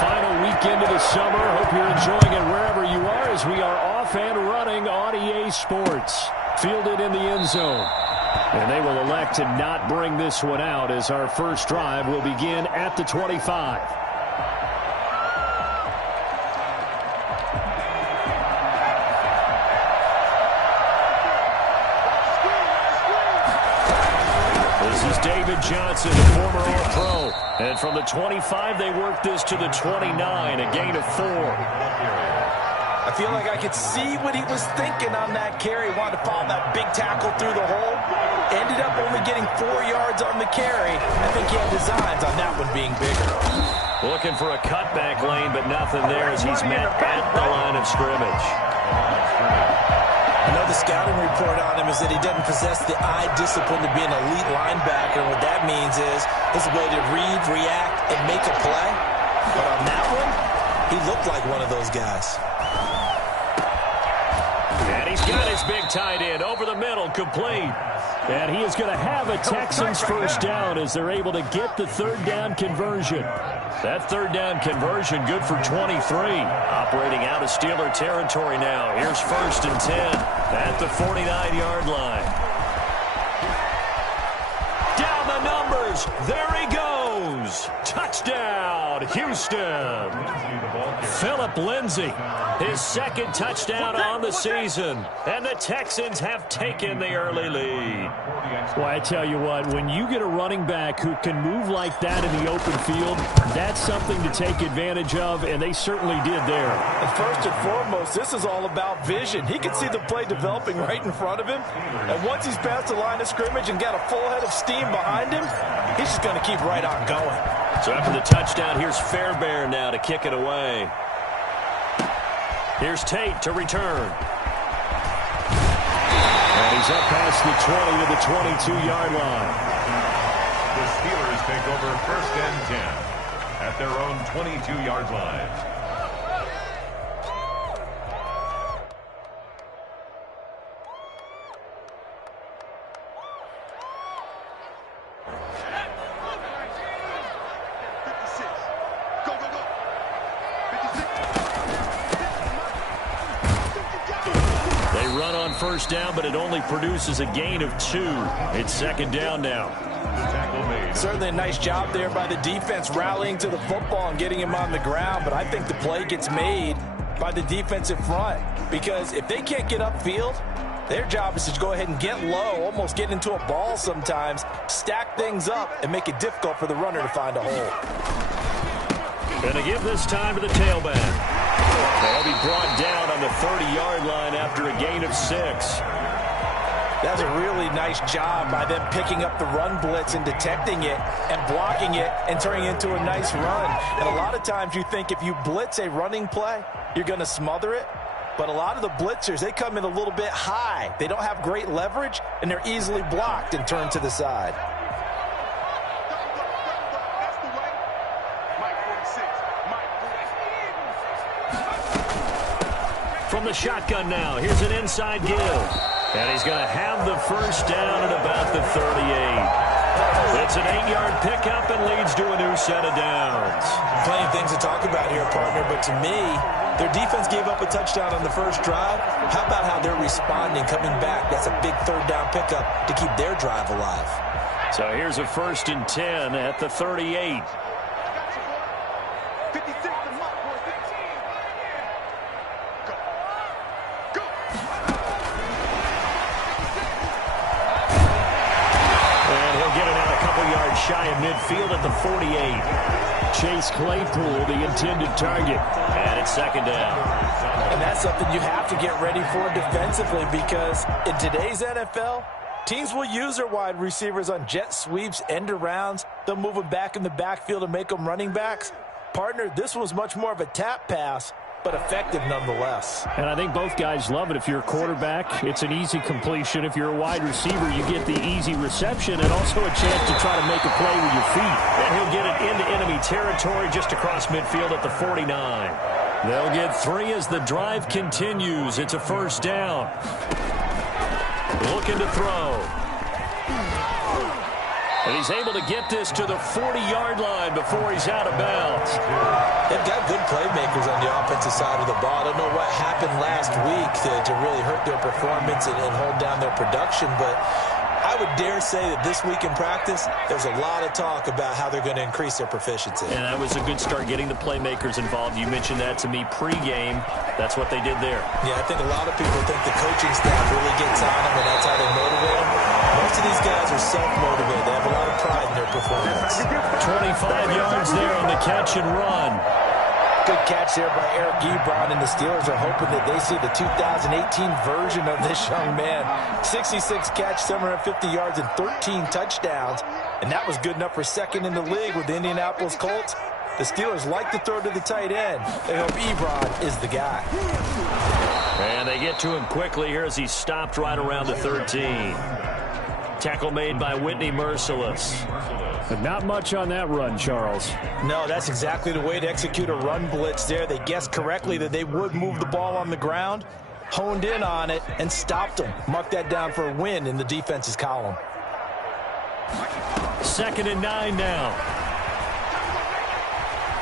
final weekend of the summer. Hope you're enjoying it wherever you are as we are off and running on EA Sports. Fielded in the end zone. And they will elect to not bring this one out as our first drive will begin at the 25. David Johnson, the former All-Pro. And from the 25, they work this to the 29, a gain of 4. I feel like I could see what he was thinking on that carry. Wanted to follow that big tackle through the hole. Ended up only getting 4 yards on the carry. I think he had designs on that one being bigger. Looking for a cutback lane, but nothing there as he's met at the line of scrimmage. I know the scouting report on him is that he doesn't possess the eye discipline to be an elite linebacker. And what that means is his ability to read, react, and make a play. But on that one, he looked like one of those guys. And he's got his big tight end over the middle, complete. And he is going to have a Texans first down as they're able to get the third down conversion. That third down conversion good for 23. Operating out of Steeler territory now. Here's 1st and 10 at the 49-yard line. Down the numbers. There he goes. Touchdown, Houston. Philip Lindsay, his second touchdown on the season. And the Texans have taken the early lead. Well, I tell you what, when you get a running back who can move like that in the open field, that's something to take advantage of, and they certainly did there. And first and foremost, this is all about vision. He can see the play developing right in front of him, and once he's past the line of scrimmage and got a full head of steam behind him, he's just going to keep right on going. So after the touchdown, here's Fairbairn now to kick it away. Here's Tate to return. And he's up past the 20 to the 22-yard line. The Steelers take over 1st and 10 at their own 22-yard line. First down, but it only produces a gain of 2. It's 2nd down now. Certainly a nice job there by the defense rallying to the football and getting him on the ground, but I think the play gets made by the defensive front because if they can't get upfield, their job is to go ahead and get low, almost get into a ball sometimes, stack things up, and make it difficult for the runner to find a hole. Going to give this time to the tailback. They'll be brought down on the 30-yard line after a gain of 6. That's a really nice job by them picking up the run blitz and detecting it and blocking it and turning it into a nice run. And a lot of times you think if you blitz a running play, you're going to smother it. But a lot of the blitzers, they come in a little bit high. They don't have great leverage, and they're easily blocked and turned to the side. From the shotgun now, here's an inside give. And he's going to have the first down at about the 38. It's an 8-yard pickup and leads to a new set of downs. Plenty of things to talk about here, partner, but to me, their defense gave up a touchdown on the first drive. How about how they're responding, coming back? That's a big third down pickup to keep their drive alive. So here's a 1st and 10 at the 38. Shy of midfield at the 48. Chase Claypool, the intended target. And it's 2nd down. And that's something you have to get ready for defensively because in today's NFL, teams will use their wide receivers on jet sweeps, end arounds. They'll move them back in the backfield and make them running backs. Partner, this was much more of a tap pass, but effective nonetheless. And I think both guys love it. If you're a quarterback, it's an easy completion. If you're a wide receiver, you get the easy reception and also a chance to try to make a play with your feet. And he'll get it into enemy territory just across midfield at the 49. They'll get 3 as the drive continues. It's a first down. Looking to throw. And he's able to get this to the 40-yard line before he's out of bounds. They've got good playmakers on the offensive side of the ball. I don't know what happened last week to really hurt their performance and hold down their production, but I would dare say that this week in practice, there's a lot of talk about how they're going to increase their proficiency. And that was a good start, getting the playmakers involved. You mentioned that to me pregame. That's what they did there. Yeah, I think a lot of people think the coaching staff really gets on them, and that's how they motivate them. Most of these guys are self-motivated. They have a lot of pride in their performance. 25 yards there on the catch and run. Good catch there by Eric Ebron, and the Steelers are hoping that they see the 2018 version of this young man. 66 catch, 750 yards, and 13 touchdowns. And that was good enough for second in the league with the Indianapolis Colts. The Steelers like to throw to the tight end. They hope Ebron is the guy. And they get to him quickly here as he's stopped right around the 13. Tackle made by Whitney Mercilus. But not much on that run, Charles. No, that's exactly the way to execute a run blitz there. They guessed correctly that they would move the ball on the ground, honed in on it, and stopped them. Mark that down for a win in the defense's column. 2nd and 9 now.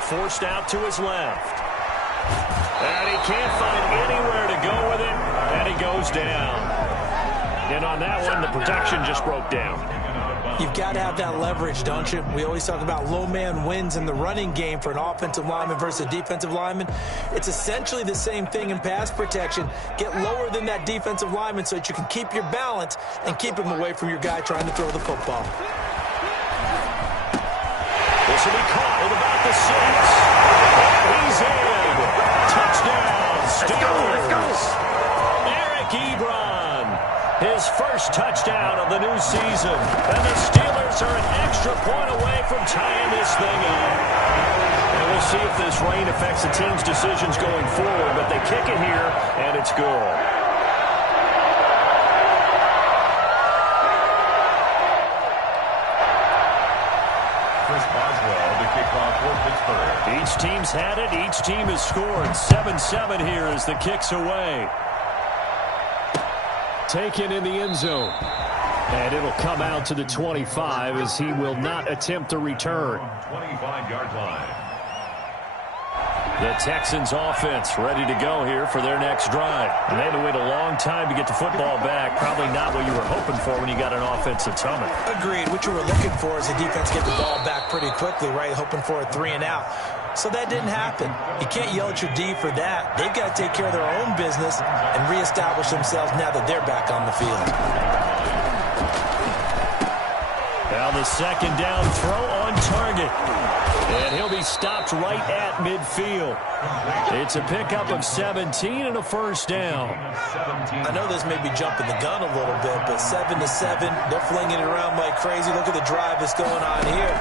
Forced out to his left. And he can't find anywhere to go with it, and he goes down. And on that one, the protection just broke down. You've got to have that leverage, don't you? We always talk about low man wins in the running game for an offensive lineman versus a defensive lineman. It's essentially the same thing in pass protection. Get lower than that defensive lineman so that you can keep your balance and keep him away from your guy trying to throw the football. This will be caught at about the 6. And he's in. Touchdown, Steelers. Eric Ebron, his first touchdown of the new season. And the Steelers are an extra point away from tying this thing up. And we'll see if this rain affects the team's decisions going forward, but they kick it here, and it's good. Chris Boswell to kick off for Pittsburgh. Each team's had it. Each team has scored. 7-7 here as the kick's away. Taken in the end zone. And it'll come out to the 25 as he will not attempt to return. 25-yard line. The Texans offense ready to go here for their next drive. And they had to wait a long time to get the football back. Probably not what you were hoping for when you got an offensive tunnel. Agreed. What you were looking for is the defense get the ball back pretty quickly, right? Hoping for a 3 and out. So that didn't happen. You can't yell at your D for that. They've got to take care of their own business and reestablish themselves now that they're back on the field. Now the second down throw on target. And he'll be stopped right at midfield. It's a pickup of 17 and a first down. I know this may be jumping the gun a little bit, but 7-7, they're flinging it around like crazy. Look at the drive that's going on here.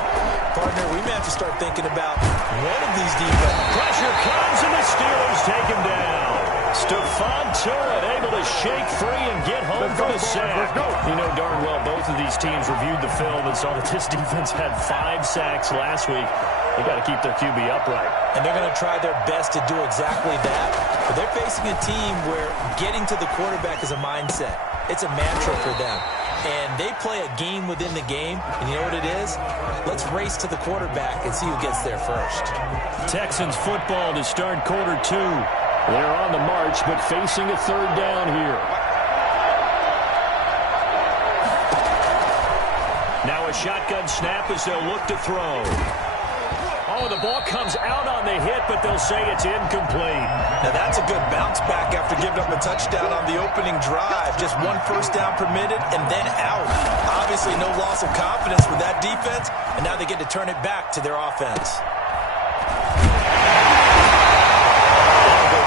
Partner, we may have to start thinking about one of these defenses. Pressure comes, and the Steelers take him down. Stephon Tuitt able to shake free and get home for the sack. You know darn well both of these teams reviewed the film and saw that this defense had 5 sacks last week. They got to keep their QB upright. And they're going to try their best to do exactly that. But they're facing a team where getting to the quarterback is a mindset. It's a mantra for them. And they play a game within the game. And you know what it is? Let's race to the quarterback and see who gets there first. Texans football to start quarter 2. They're on the march, but facing a third down here. Now a shotgun snap as they'll look to throw. Oh, the ball comes out on the hit, but they'll say it's incomplete. Now that's a good bounce back after giving up a touchdown on the opening drive. Just 1 first down permitted and then out. Obviously no loss of confidence with that defense, and now they get to turn it back to their offense.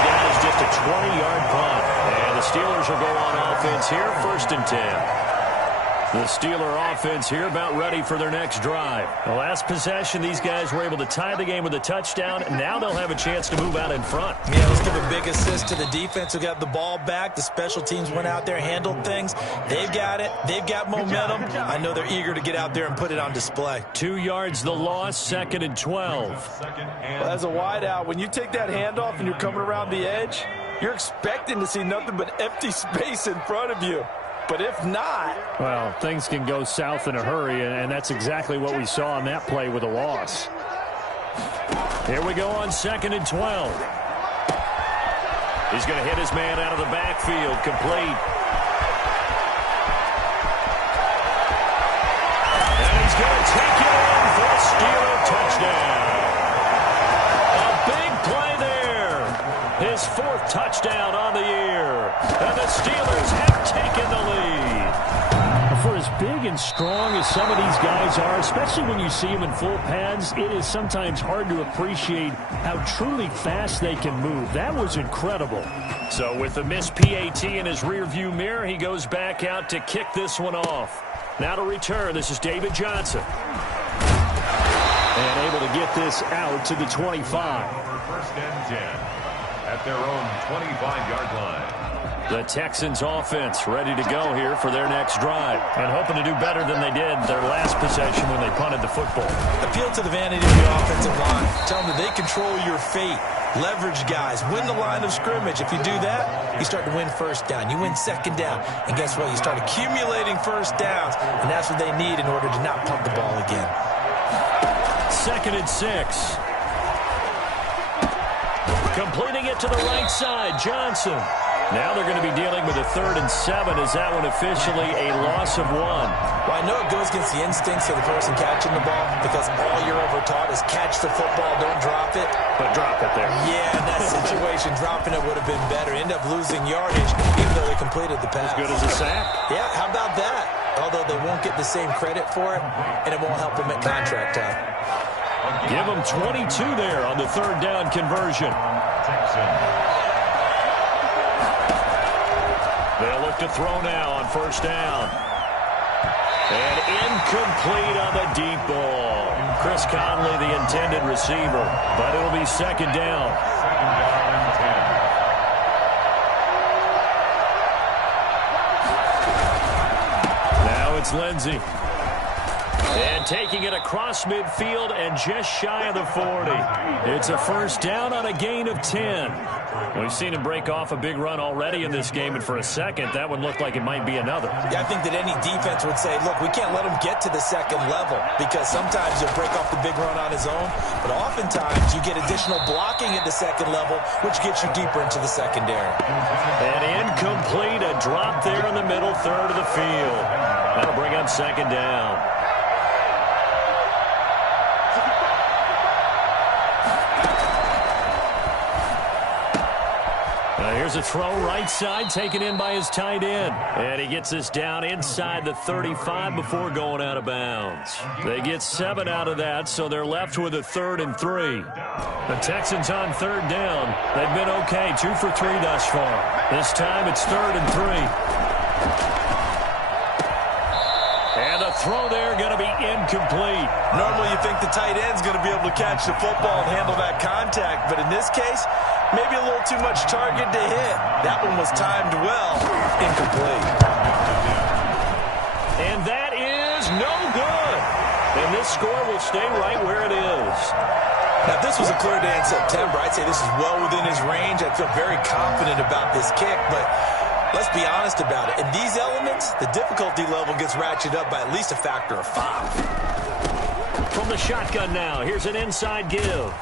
That is just a 20-yard punt. And the Steelers will go on offense here, 1st and 10. The Steeler offense here about ready for their next drive. The last possession, these guys were able to tie the game with a touchdown. Now they'll have a chance to move out in front. Yeah, let's give a big assist to the defense who got the ball back. The special teams went out there, handled things. They've got it. They've got momentum. I know they're eager to get out there and put it on display. 2 yards the loss, 2nd and 12. Well, as a wideout, when you take that handoff and you're coming around the edge, you're expecting to see nothing but empty space in front of you. But if not... Well, things can go south in a hurry, and that's exactly what we saw on that play with a loss. Here we go on 2nd and 12. He's going to hit his man out of the backfield, complete. And he's going to take it in for a Steeler touchdown. A big play there. His 4th touchdown on the year. And the Steelers have taken the lead. For as big and strong as some of these guys are, especially when you see them in full pads, it is sometimes hard to appreciate how truly fast they can move. That was incredible. So with the missed PAT in his rearview mirror, he goes back out to kick this one off. Now to return, this is David Johnson. And able to get this out to the 25. First and 10 at their own 25-yard line. The Texans offense ready to go here for their next drive and hoping to do better than they did their last possession when they punted the football. Appeal to the vanity of the offensive line. Tell them that they control your fate. Leverage guys. Win the line of scrimmage. If you do that, you start to win first down. You win second down. And guess what? You start accumulating first downs. And that's what they need in order to not punt the ball again. 2nd and 6. Completing it to the right side, Johnson. Now they're going to be dealing with a 3rd and 7. Is that one officially a loss of 1? Well, I know it goes against the instincts of the person catching the ball because all you're ever taught is catch the football, don't drop it. But drop it there. Yeah, in that situation, dropping it would have been better. End up losing yardage even though they completed the pass. As good as a sack? Yeah, how about that? Although they won't get the same credit for it, and it won't help them at contract time. Give them 22 there on the 3rd down conversion. They'll look to throw now on 1st down. And incomplete on the deep ball. Chris Conley, the intended receiver, but it'll be 2nd down. Now it's Lindsey. And taking it across midfield and just shy of the 40. It's a 1st down on a gain of 10. We've seen him break off a big run already in this game, and for a second, that one looked like it might be another. Yeah, I think that any defense would say, look, we can't let him get to the 2nd level because sometimes he'll break off the big run on his own, but oftentimes you get additional blocking at the 2nd level, which gets you deeper into the secondary. And incomplete, a drop there in the middle 3rd of the field. That'll bring up 2nd down. Here's a throw right side taken in by his tight end. And he gets this down inside the 35 before going out of bounds. They get 7 out of that, so they're left with a 3rd and 3. The Texans on 3rd down. They've been okay, 2 for 3 thus far. This time it's 3rd and 3. And the throw there going to be incomplete. Normally you think the tight end's going to be able to catch the football and handle that contact, but in this case, maybe a little too much target to hit. That one was timed well. Incomplete. And that is no good. And this score will stay right where it is. Now, if this was a clear day in September, I'd say this is well within his range. I feel very confident about this kick, but let's be honest about it. In these elements, the difficulty level gets ratcheted up by at least a factor of 5. From the shotgun now, here's an inside give.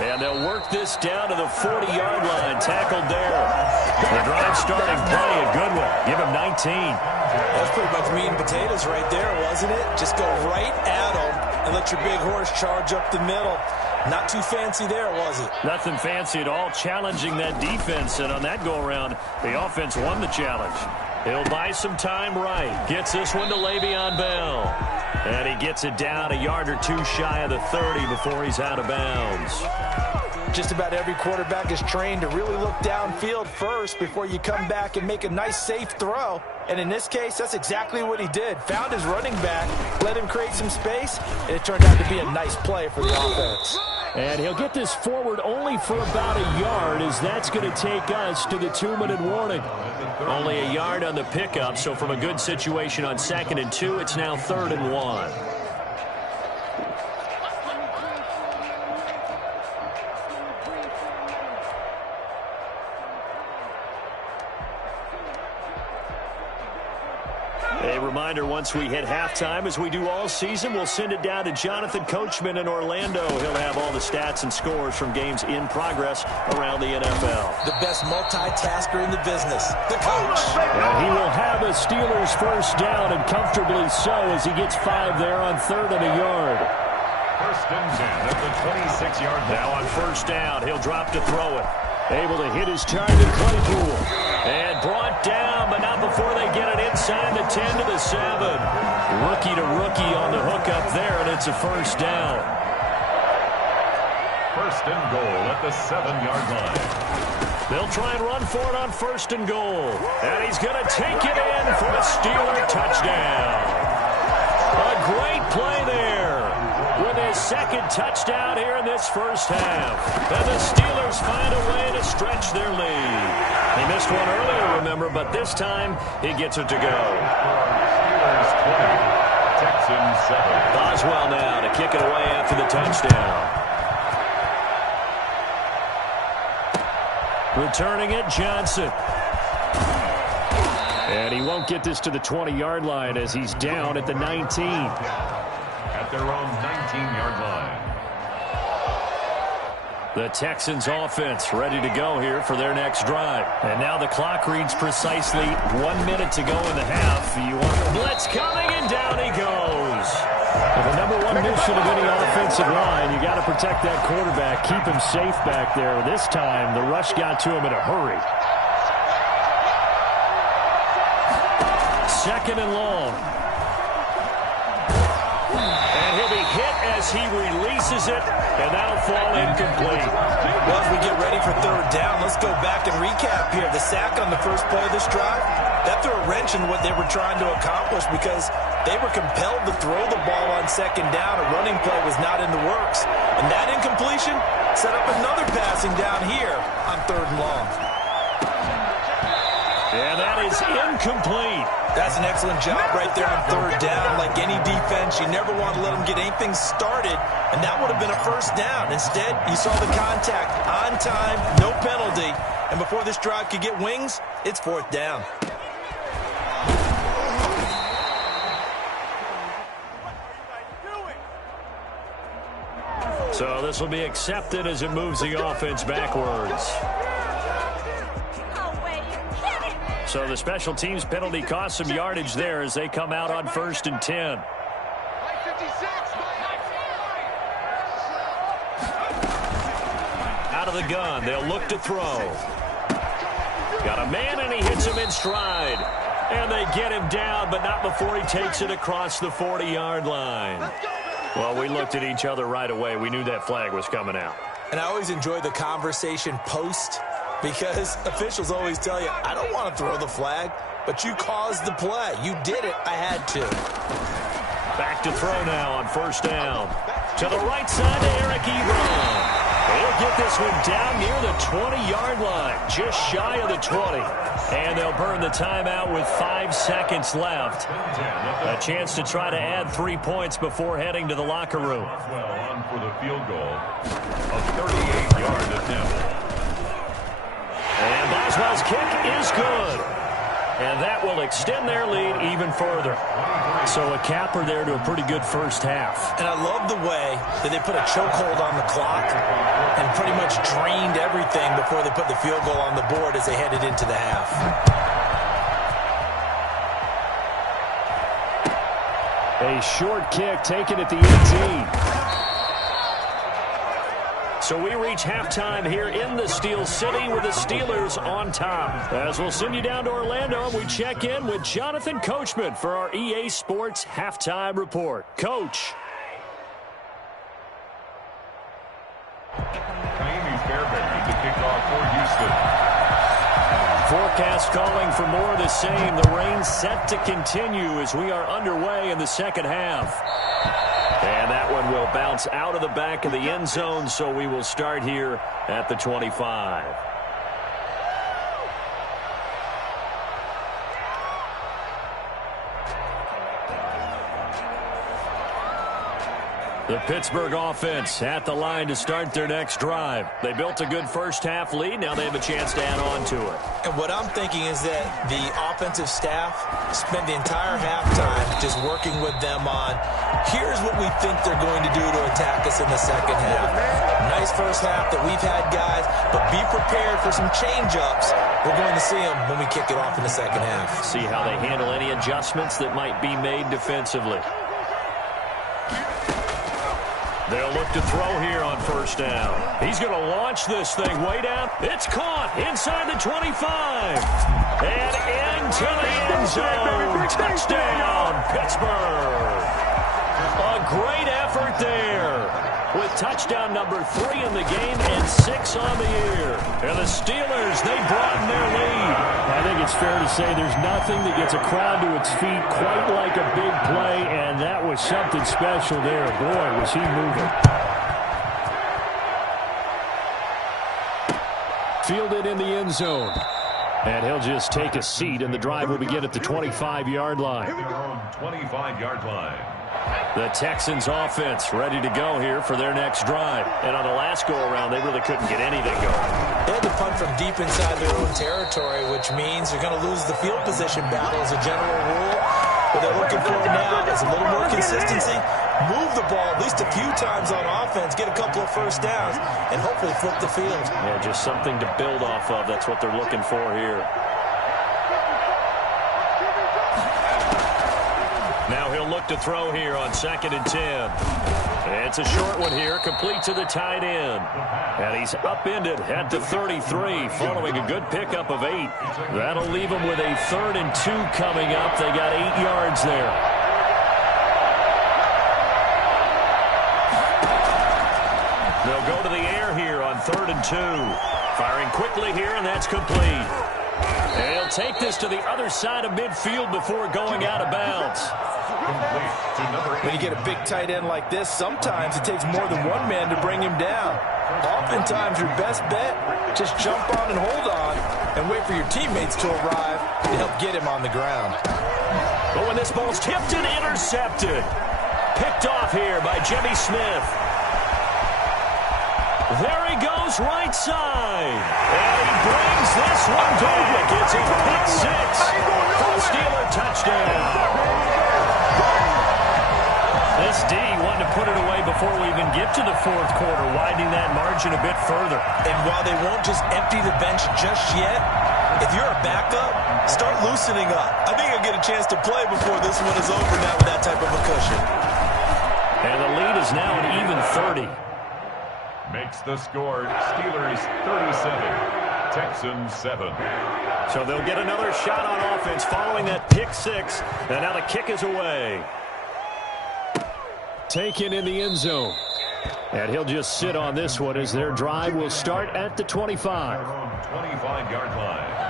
And they'll work this down to the 40-yard line. Tackled there. The drive starting play, a good one. Give him 19. That's pretty much meat and potatoes right there, wasn't it? Just go right at them and let your big horse charge up the middle. Not too fancy there, was it? Nothing fancy at all, challenging that defense. And on that go-around, the offense won the challenge. He'll buy some time right. Gets this one to Le'Veon Bell. And he gets it down a yard or 2 shy of the 30 before he's out of bounds. Just about every quarterback is trained to really look downfield first before you come back and make a nice, safe throw. And in this case, that's exactly what he did. Found his running back, let him create some space, and it turned out to be a nice play for the offense. And he'll get this forward only for about a yard, as that's going to take us to the 2-minute warning. Only a yard on the pickup, so from a good situation on 2nd and 2, it's now 3rd and 1. reminder once we hit halftime, as we do all season, we'll send it down to Jonathan Coachman in Orlando. He'll have all the stats and scores from games in progress around the NFL. The best multitasker in the business, the coach. And he will have a Steelers first down, and comfortably so, as he gets 5 there on 3rd and a yard. First and 10 at the 26-yard line. Now on first down, he'll drop to throw it. Able to hit his target, Claypool. And brought down, but not before they get it inside the 10 to the 7. Rookie to rookie on the hook up there, and it's a first down. First and goal at the 7-yard line. They'll try and run for it on first and goal. And he's going to take it in for a Steeler touchdown. A great play there with his second touchdown here in this first half. And the Steelers find a way to stretch their lead. He missed one earlier, remember, but this time he gets it to go. Steelers 20, Texans 7. Boswell now to kick it away after the touchdown. Returning it, Johnson. And he won't get this to the 20-yard line as he's down at the 19. At their own 19-yard line. The Texans offense ready to go here for their next drive. And now the clock reads precisely 1 minute to go in the half. You want blitz coming, and down he goes. Well, the number one mission of any offensive line, you got to protect that quarterback, keep him safe back there. This time, the rush got to him in a hurry. Second and long. And he'll be hit as he releases it, and that'll fall incomplete. Well, as we get ready for third down, let's go back and recap here. The sack on the first play of this drive, that threw a wrench in what they were trying to accomplish because they were compelled to throw the ball on second down. A running play was not in the works. And that incompletion set up another passing down here on third and long. And that is incomplete. That's an excellent job right there on third down. Like any defense, you never want to let them get anything started, and that would have been a first down. Instead, you saw the contact on time, no penalty, and before this drive could get wings, it's fourth down. So this will be accepted as it moves the offense backwards. So the special teams penalty cost some yardage there as they come out on first and 10. Out of the gun, they'll look to throw. Got a man, and he hits him in stride. And they get him down, but not before he takes it across the 40-yard line. Well, we looked at each other right away. We knew that flag was coming out. And I always enjoy the conversation post, because officials always tell you, I don't want to throw the flag, but you caused the play. You did it. I had to. Back to throw now on first down. To the right side to Eric Ebron. They'll get this one down near the 20-yard line, just shy of the 20. And they'll burn the timeout with 5 seconds left. A chance to try to add 3 points before heading to the locker room. Well, on for the field goal. A 38-yard attempt. And Boswell's kick is good. And that will extend their lead even further. So a capper there to a pretty good first half. And I love the way that they put a chokehold on the clock and pretty much drained everything before they put the field goal on the board as they headed into the half. A short kick taken at the 18. So we reach halftime here in the Steel City with the Steelers on top. As we'll send you down to Orlando, and we check in with Jonathan Coachman for our EA Sports Halftime Report. Coach. Kaimi Fairbairn to kick off for Houston. Forecast calling for more of the same. The rain set to continue as we are underway in the second half. And that one will bounce out of the back of the end zone, so we will start here at the 25. The Pittsburgh offense at the line to start their next drive. They built a good first-half lead. Now they have a chance to add on to it. And what I'm thinking is that the offensive staff spent the entire halftime just working with them on, here's what we think they're going to do to attack us in the second half. Nice first half that we've had, guys, but be prepared for some change-ups. We're going to see them when we kick it off in the second half. See how they handle any adjustments that might be made defensively. They'll look to throw here on first down. He's going to launch this thing way down. It's caught inside the 25. And into the end zone. Touchdown, Pittsburgh. A great effort there. With touchdown number 3 in the game and 6 on the year. And the Steelers, they broaden their lead. I think it's fair to say there's nothing that gets a crowd to its feet quite like a big play, and that was something special there. Boy, was he moving. Fielded in the end zone. And he'll just take a seat, and the drive will begin at the 25-yard line. At their own 25-yard line. The Texans offense ready to go here for their next drive. And on the last go-around, they really couldn't get anything going. They had to punt from deep inside their own territory, which means they're going to lose the field position battle as a general rule. What they're looking for now is a little more consistency. Move the ball at least a few times on offense, get a couple of first downs, and hopefully flip the field. Yeah, just something to build off of. That's what they're looking for here. Now he'll look to throw here on 2nd and 10. It's a short one here, complete to the tight end. And he's upended at the 33, following a good pickup of 8. That'll leave him with a 3rd and 2 coming up. They got 8 yards there. They'll go to the air here on 3rd and 2. Firing quickly here, and that's complete. And he'll take this to the other side of midfield before going out of bounds. When you get a big tight end like this, sometimes it takes more than one man to bring him down. Oftentimes, your best bet, just jump on and hold on and wait for your teammates to arrive to help get him on the ground. But when this ball's tipped and intercepted, picked off here by Jimmy Smith. There he goes, right side. And he brings this one back. It's a pick 6 for the Steeler touchdown. This D wanted to put it away before we even get to the 4th quarter, widening that margin a bit further. And while they won't just empty the bench just yet, if you're a backup, start loosening up. I think you'll get a chance to play before this one is over now with that type of a cushion. And the lead is now an even 30. Makes the score Steelers 37, Texans 7. So they'll get another shot on offense following that pick 6. And now the kick is away. Taken in the end zone. And he'll just sit on this one as their drive will start at the 25. 25-yard line.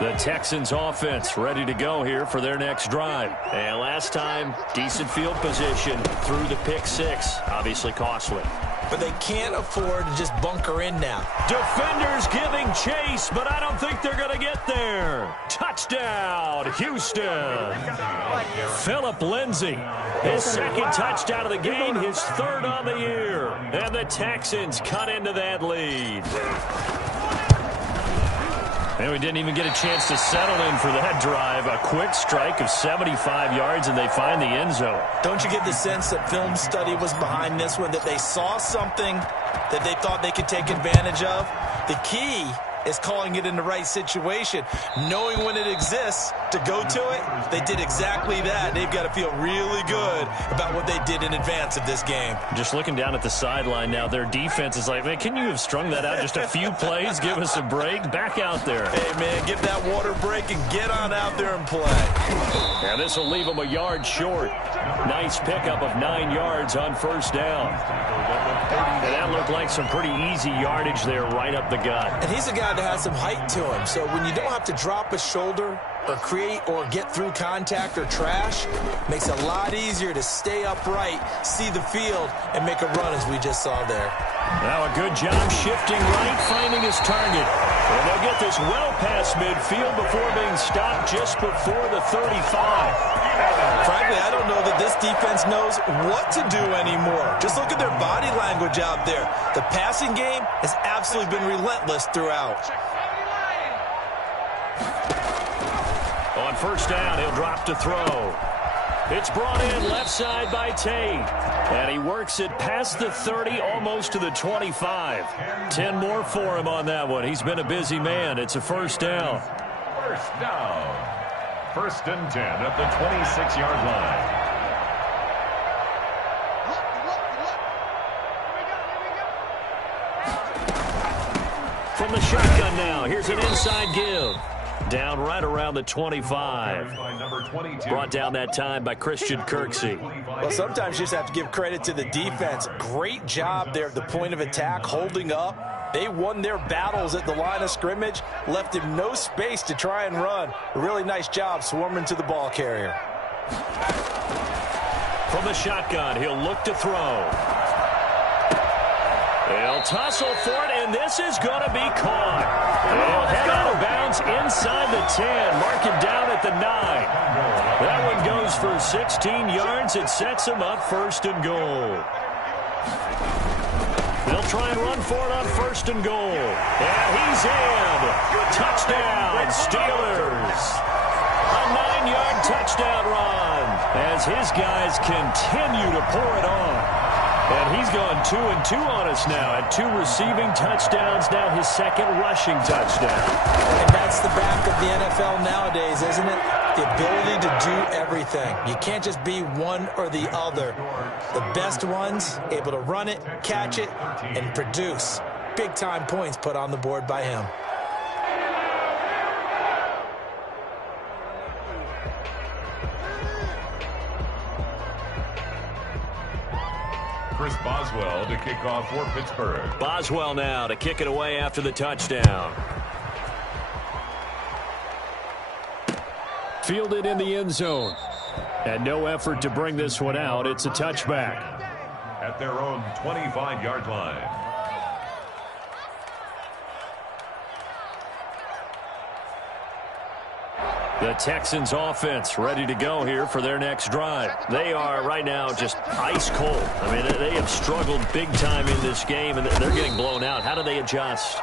The Texans offense ready to go here for their next drive. And last time, decent field position through the pick 6. Obviously costly. But they can't afford to just bunker in now. Defenders giving chase, but I don't think they're going to get there. Touchdown, Houston. Philip Lindsay, his 2nd touchdown of the game, his 3rd on the year. And the Texans cut into that lead. And we didn't even get a chance to settle in for that drive. A quick strike of 75 yards, and they find the end zone. Don't you get the sense that film study was behind this one, that they saw something that they thought they could take advantage of? The key is calling it in the right situation, knowing when it exists to go to it. They did exactly that. They've got to feel really good about what they did in advance of this game. Just looking down at the sideline now, their defense is like, man, can you have strung that out just a few plays? Give us a break. Back out there. Hey, man, give that water break and get on out there and play. Now this will leave them a yard short. Nice pickup of 9 yards on first down. And that looked like some pretty easy yardage there right up the gut. And he's a guy that has some height to him, so when you don't have to drop a shoulder or create or get through contact or trash, makes it a lot easier to stay upright, see the field, and make a run as we just saw there. Now a good job shifting right, finding his target. And they'll get this well past midfield before being stopped just before the 35. Frankly, I don't know that this defense knows what to do anymore. Just look at their body language out there. The passing game has absolutely been relentless throughout. On first down, he'll drop to throw. It's brought in left side by Tate. And he works it past the 30, almost to the 25. 10 more for him on that one. He's been a busy man. It's a first down. First down. First and 10 at the 26-yard line. From the shotgun now, here's an inside give. Down right around the 25. Brought down that time by Christian Kirksey. Well, sometimes you just have to give credit to the defense. Great job there at the point of attack, holding up. They won their battles at the line of scrimmage, left him no space to try and run. A really nice job swarming to the ball carrier. From the shotgun, he'll look to throw. He'll tussle for it, and this is going to be caught. He'll head out of bounds inside the 10. Mark him down at the 9. That one goes for 16 yards. It sets him up first and goal. They'll try and run for it on first and goal. And he's in. Touchdown, Steelers. A 9-yard touchdown run as his guys continue to pour it on. And he's gone 2-2 on us now at 2 receiving touchdowns, now his second rushing touchdown. And that's the back of the NFL nowadays, isn't it? The ability to do everything. You can't just be one or the other. The best ones, able to run it, catch it, and produce. Big-time points put on the board by him. Chris Boswell to kick off for Pittsburgh. Boswell now to kick it away after the touchdown. Fielded in the end zone. And no effort to bring this one out. It's a touchback. At their own 25-yard line. The Texans offense ready to go here for their next drive. They are right now just ice cold. I mean, they have struggled big time in this game, and they're getting blown out. How do they adjust?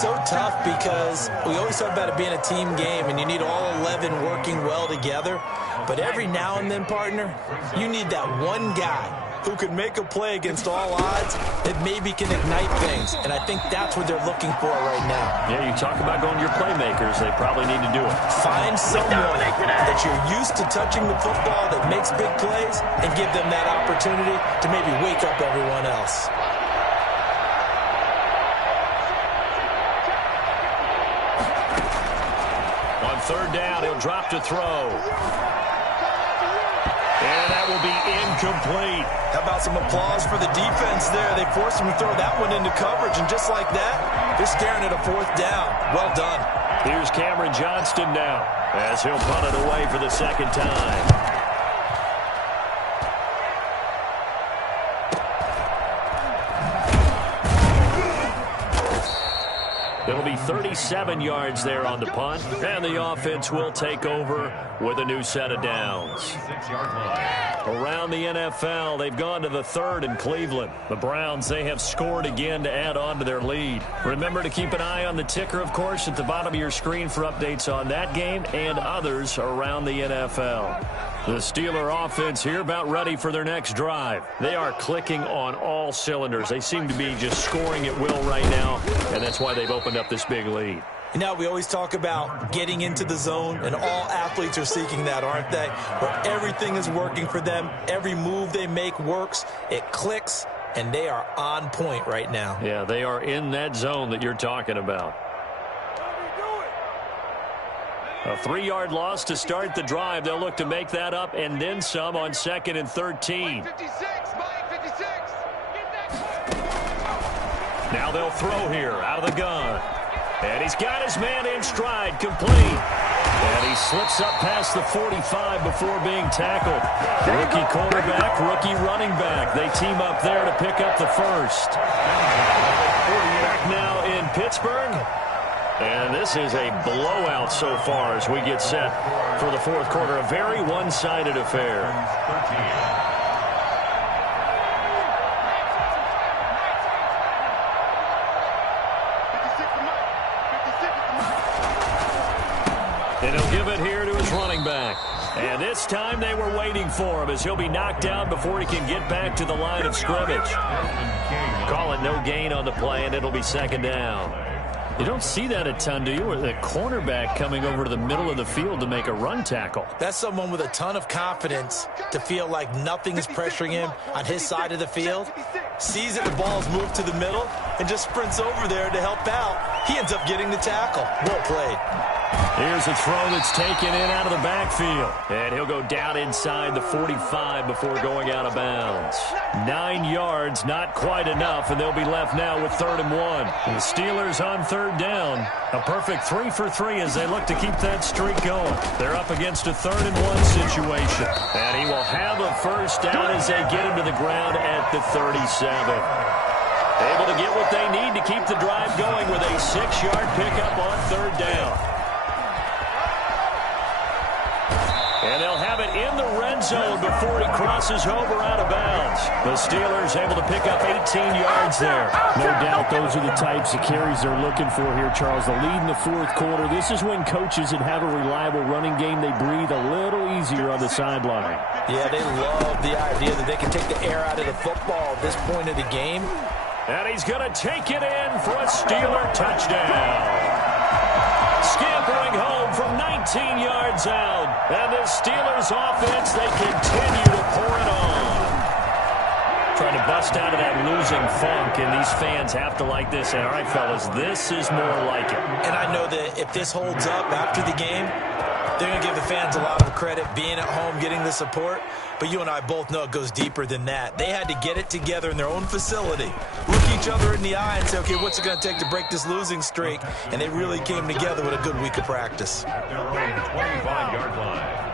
So tough because we always talk about it being a team game, and you need all 11 working well together. But every now and then, partner, you need that one guy who can make a play against all odds that maybe can ignite things. And I think that's what they're looking for right now. Yeah, you talk about going to your playmakers. They probably need to do it. Find someone that you're used to touching the football that makes big plays and give them that opportunity to maybe wake up everyone else. On third down, he'll drop to throw. And that will be incomplete. How about some applause for the defense there? They forced him to throw that one into coverage, and just like that, they're staring at a fourth down. Well done. Here's Cameron Johnston now as he'll punt it away for the second time. It'll be 37 yards there on the punt, and the offense will take over with a new set of downs. Around the NFL, they've gone to the third in Cleveland. The Browns, they have scored again to add on to their lead. Remember to keep an eye on the ticker, of course, at the bottom of your screen for updates on that game and others around the NFL. The Steeler offense here about ready for their next drive. They are clicking on all cylinders. They seem to be just scoring at will right now, and that's why they've opened up this big lead. You know, we always talk about getting into the zone, and all athletes are seeking that, aren't they? Where everything is working for them. Every move they make works. It clicks, and they are on point right now. Yeah, they are in that zone that you're talking about. A 3-yard loss to start the drive. They'll look to make that up and then some on 2nd and 13. Now they'll throw here out of the gun. And he's got his man in stride, complete. And he slips up past the 45 before being tackled. Rookie quarterback, rookie running back. They team up there to pick up the first. Back now in Pittsburgh. And this is a blowout so far as we get set for the fourth quarter. A very one-sided affair. And he'll give it here to his running back. And this time they were waiting for him as he'll be knocked down before he can get back to the line of scrimmage. Call it no gain on the play, and it'll be second down. You don't see that a ton, do you? With a cornerback coming over to the middle of the field to make a run tackle. That's someone with a ton of confidence to feel like nothing is pressuring him on his side of the field. Sees that the ball's moved to the middle and just sprints over there to help out. He ends up getting the tackle. Well played. Here's a throw that's taken in out of the backfield. And he'll go down inside the 45 before going out of bounds. 9 yards, not quite enough, and they'll be left now with 3rd and 1. The Steelers on 3rd down. A perfect 3 for 3 as they look to keep that streak going. They're up against a 3rd and 1 situation. And he will have a first down as they get him to the ground at the 37. Able to get what they need to keep the drive going with a 6-yard pickup on 3rd down. And they'll have it in the red zone before he crosses over out of bounds. The Steelers able to pick up 18 yards there. No doubt those are the types of carries they're looking for here, Charles. The lead in the fourth quarter. This is when coaches that have a reliable running game, they breathe a little easier on the sideline. Yeah, they love the idea that they can take the air out of the football at this point of the game. And he's going to take it in for a Steeler touchdown. Scampering home from 19 yards out. And the Steelers offense, they continue to pour it on. Trying to bust out of that losing funk, and these fans have to like this. And all right, fellas, this is more like it. And I know that if this holds up after the game, they're going to give the fans a lot of credit being at home, getting the support. But you and I both know it goes deeper than that. They had to get it together in their own facility, look each other in the eye and say, okay, what's it going to take to break this losing streak? And they really came together with a good week of practice. Their own 25-yard line.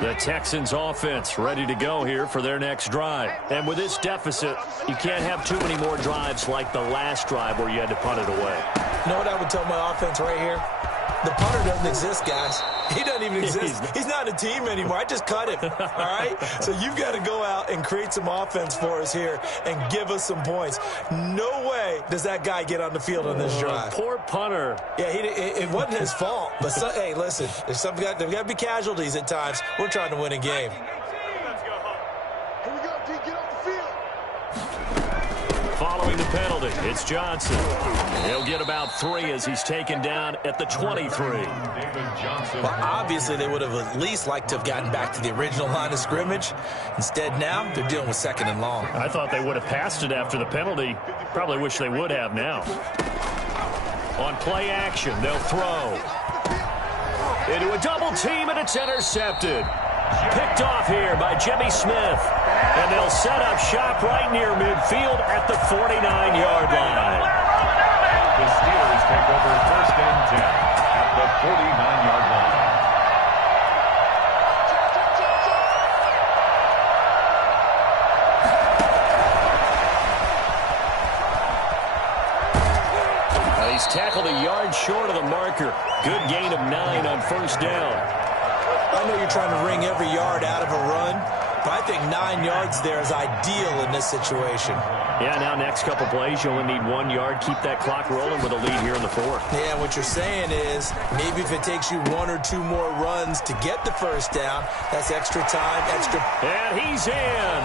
The Texans offense ready to go here for their next drive. And with this deficit, you can't have too many more drives like the last drive where you had to punt it away. You know what I would tell my offense right here? The punter doesn't exist, guys. He doesn't even exist. He's not a team anymore. I just cut him, all right? So you've got to go out and create some offense for us here and give us some points. No way does that guy get on the field on this drive. Poor punter. Yeah, it wasn't his fault. But, hey, listen, there's got to be casualties at times. We're trying to win a game. Following the penalty, it's Johnson. He'll get about 3 as he's taken down at the 23. Well, obviously, they would have at least liked to have gotten back to the original line of scrimmage. Instead, now they're dealing with 2nd and long. I thought they would have passed it after the penalty. Probably wish they would have now. On play action, they'll throw. Into a double team, and it's intercepted. Picked off here by Jimmy Smith. And they'll set up shop right near midfield at the 49-yard line. The Steelers take over 1st and 10 at the 49-yard line. He's tackled a yard short of the marker. Good gain of 9 on 1st down. I know you're trying to wring every yard out of a run, but I think 9 yards there is ideal in this situation. Yeah, now next couple plays, you only need 1 yard. Keep that clock rolling with a lead here in the 4th. Yeah, what you're saying is maybe if it takes you 1 or 2 more runs to get the 1st down, that's extra time, extra. And he's in.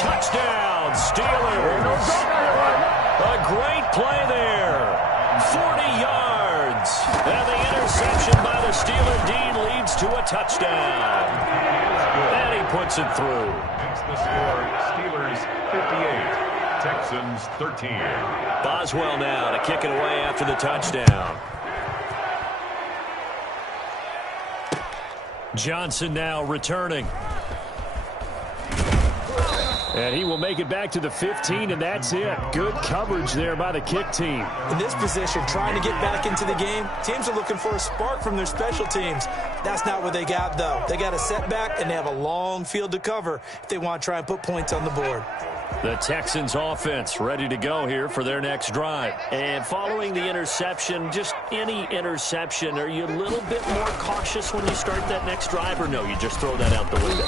Touchdown, Steelers. A great play there. 40 yards. And the interception by the Steeler D leads to a touchdown. And he puts it through. Makes the score Steelers 58, Texans 13. Boswell now to kick it away after the touchdown. Johnson now returning. And he will make it back to the 15, and that's it. Good coverage there by the kick team. In this position, trying to get back into the game, teams are looking for a spark from their special teams. That's not what they got, though. They got a setback, and they have a long field to cover if they want to try and put points on the board. The Texans offense ready to go here for their next drive. And following the interception, just any interception, are you a little bit more cautious when you start that next drive, or no, you just throw that out the window?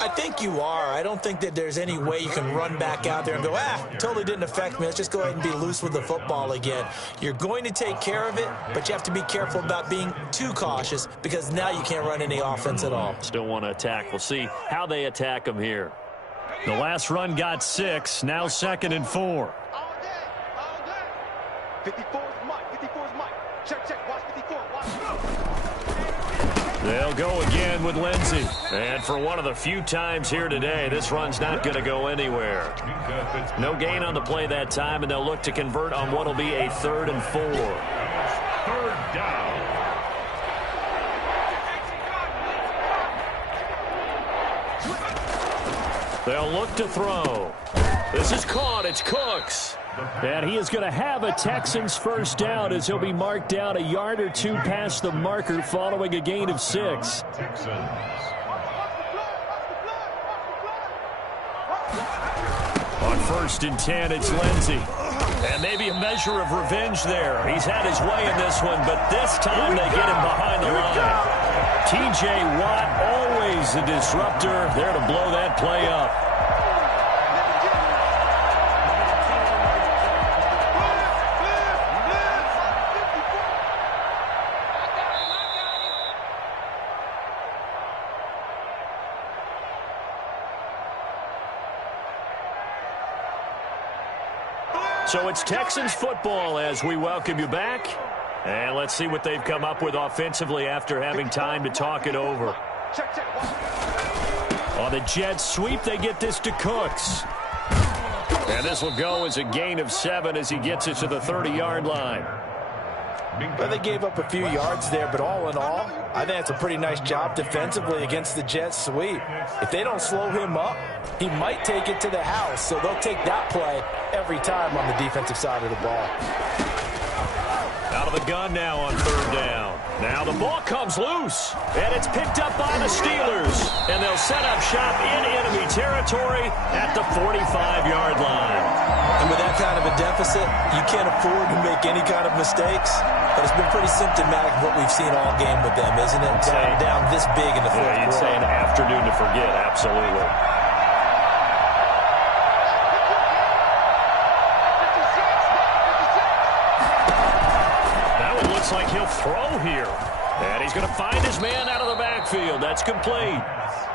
I think you are. I don't think that there's any way you can run back out there and go, totally didn't affect me. Let's just go ahead and be loose with the football again. You're going to take care of it, but you have to be careful about being too cautious because now you can't run any offense at all. Still want to attack. We'll see how they attack them here. The last run got 6, now 2nd and 4. 54 is Mike. 54 is Mike. Check. Watch 54. Watch. They'll go again with Lindsey. And for one of the few times here today, this run's not going to go anywhere. No gain on the play that time, and they'll look to convert on what will be a 3rd and 4. 3rd down. They'll look to throw. This is caught. It's Cooks. And he is going to have a Texans first down as he'll be marked down a yard or two past the marker following a gain of 6. Texans. On 1st and 10, it's Lindsey. And maybe a measure of revenge there. He's had his way in this one, but this time they get him behind the line. T.J. Watt, always a disruptor, there to blow that play up. So it's Texans football as we welcome you back. And let's see what they've come up with offensively after having time to talk it over. On the jet sweep, they get this to Cooks. And this will go as a gain of 7 as he gets it to the 30-yard line. Well, they gave up a few yards there, but all in all, I think it's a pretty nice job defensively against the jet sweep. If they don't slow him up, he might take it to the house, so they'll take that play every time on the defensive side of the ball. Out of the gun now on 3rd down. Now the ball comes loose, and it's picked up by the Steelers. And they'll set up shop in enemy territory at the 45-yard line. And with that kind of a deficit, you can't afford to make any kind of mistakes. But it's been pretty symptomatic of what we've seen all game with them, isn't it? Down this big in the fourth quarter. You'd say an afternoon to forget, absolutely. That one looks like he'll throw here. And he's going to find his man out of the backfield. That's complete.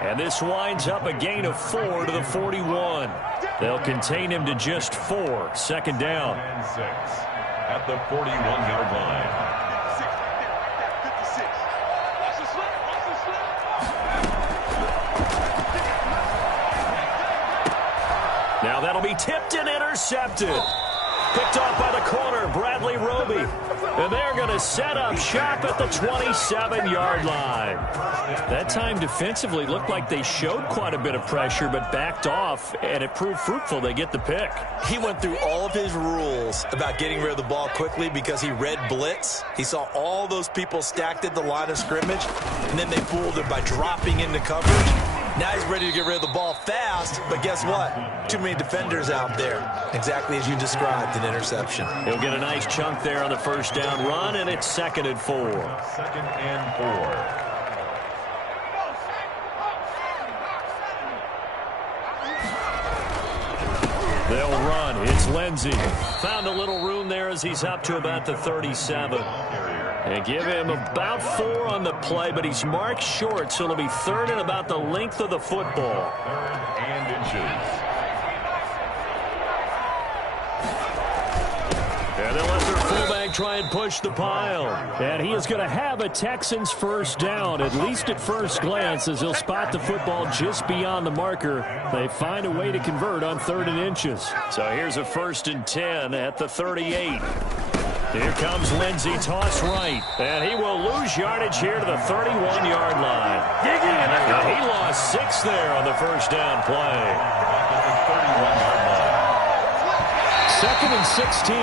And this winds up a gain of 4 to the 41. They'll contain him to just 4. 2nd down. And 6 at the 41-yard line. Now that'll be tipped and intercepted. Picked off by the corner, Bradley Roby. And they're going to set up shop at the 27-yard line. That time defensively looked like they showed quite a bit of pressure but backed off, and it proved fruitful. They get the pick. He went through all of his rules about getting rid of the ball quickly because he read blitz. He saw all those people stacked at the line of scrimmage, and then they fooled him by dropping into coverage. Now he's ready to get rid of the ball fast, but guess what? Too many defenders out there. Exactly as you described, an interception. He'll get a nice chunk there on the first down run, and it's 2nd and 4. 2nd and 4. They'll run. It's Lindsey. Found a little room there as he's up to about the 37. And give him about 4 on the play, but he's marked short, so it'll be 3rd and about the length of the football. 3rd and inches. And they'll let their fullback try and push the pile. And he is going to have a Texans first down, at least at first glance, as he'll spot the football just beyond the marker. They find a way to convert on 3rd and inches. So here's a 1st and 10 at the 38. Here comes Lindsey, toss right. And he will lose yardage here to the 31-yard line. And he lost 6 there on the first down play. 2nd and 16.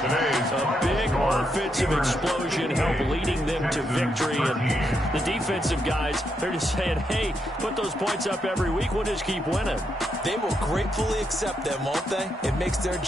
Today's A big offensive explosion help leading them to victory. And the defensive guys, they're just saying, hey, put those points up every week. We'll just keep winning. They will gratefully accept them, won't they? It makes their job